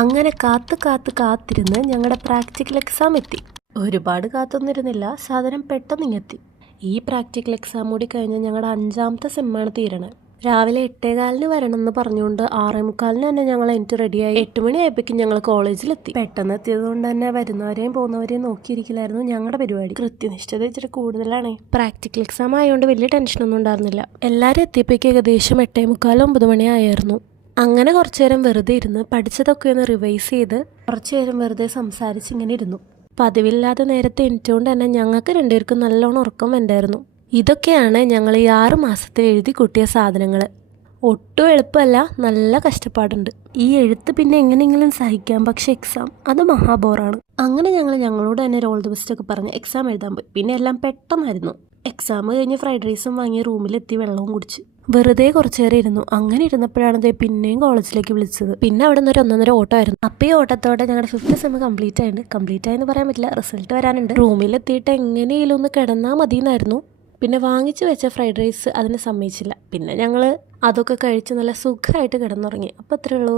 അങ്ങനെ കാത്തിരുന്ന് ഞങ്ങളുടെ പ്രാക്ടിക്കൽ എക്സാം എത്തി. ഒരുപാട് കാത്തൊന്നിരുന്നില്ല, സാധനം പെട്ടെന്ന് ഇങ്ങെത്തി. ഈ പ്രാക്ടിക്കൽ എക്സാം കൂടി കഴിഞ്ഞ് ഞങ്ങളുടെ 5ാമത്തെ സെമ്മാണ് തീരണത്. രാവിലെ 8:15 വരണമെന്ന് പറഞ്ഞുകൊണ്ട് 6:45 തന്നെ ഞങ്ങൾ എനിക്ക് റെഡിയായി. 8 മണിയായപ്പോഴേക്കും ഞങ്ങൾ കോളേജിലെത്തി. പെട്ടെന്ന് എത്തിയത് കൊണ്ട് തന്നെ വരുന്നവരെയും പോകുന്നവരെയും നോക്കിയിരിക്കലായിരുന്നു ഞങ്ങളുടെ പരിപാടി. കൃത്യനിഷ്ഠത ഇച്ചിരി കൂടുതലാണ്. പ്രാക്ടിക്കൽ എക്സാം ആയതുകൊണ്ട് വലിയ ടെൻഷനൊന്നും ഉണ്ടായിരുന്നില്ല. എല്ലാവരും എത്തിയപ്പോഴേക്കും ഏകദേശം 8:45 9 മണിയായിരുന്നു. അങ്ങനെ കുറച്ചു നേരം വെറുതെ ഇരുന്ന് പഠിച്ചതൊക്കെ ഒന്ന് റിവൈസ് ചെയ്ത് കുറച്ചു നേരം വെറുതെ സംസാരിച്ച് ഇങ്ങനെ ഇരുന്നു. പതിവില്ലാതെ നേരത്തെ എണീറ്റുകൊണ്ട് തന്നെ ഞങ്ങൾക്ക് രണ്ടുപേർക്കും നല്ലോണം ഉറക്കം വേണ്ടായിരുന്നു. ഇതൊക്കെയാണ് ഞങ്ങൾ ഈ 6 മാസത്തിൽ എഴുതി കൂട്ടിയ സാധനങ്ങൾ. ഒട്ടും എളുപ്പമല്ല, നല്ല കഷ്ടപ്പാടുണ്ട്. ഈ എഴുത്ത് പിന്നെ എങ്ങനെയെങ്കിലും സഹിക്കാം, പക്ഷെ എക്സാം അത് മഹാബോറാണ്. അങ്ങനെ ഞങ്ങളോട് തന്നെ ഓൾ ദി ബെസ്റ്റ് ഒക്കെ പറഞ്ഞ് എക്സാം എഴുതാൻ പോയി. പിന്നെ എല്ലാം പെട്ടെന്നായിരുന്നു. എക്സാം കഴിഞ്ഞ് ഫ്രൈഡ് റൈസും വാങ്ങി റൂമിലെത്തി വെള്ളവും കുടിച്ച് വെറുതെ കുറച്ചു നേരം ഇരുന്നു. അങ്ങനെ ഇരുന്നപ്പോഴാണ് പിന്നെയും കോളേജിലേക്ക് വിളിച്ചത്. പിന്നെ അവിടെ നിന്ന് ഒരു 1.5 ഓട്ടം ആയിരുന്നു. അപ്പോൾ ഈ ഓട്ടത്തോടെ ഞങ്ങളുടെ 5th സെം കംപ്ലീറ്റ് ആയെന്ന് പറയാൻ പറ്റില്ല, റിസൾട്ട് വരാനുണ്ട്. റൂമിലെത്തിയിട്ട് എങ്ങനെയെങ്കിലും ഒന്ന് കിടന്നാൽ മതിയെന്നായിരുന്നു. പിന്നെ വാങ്ങിച്ചു വെച്ച ഫ്രൈഡ് റൈസ് അതിന് സമ്മതിച്ചില്ല. പിന്നെ ഞങ്ങൾ അതൊക്കെ കഴിച്ച് നല്ല സുഖമായിട്ട് കിടന്നുറങ്ങി. അപ്പോൾ അത്രേ ഉള്ളൂ.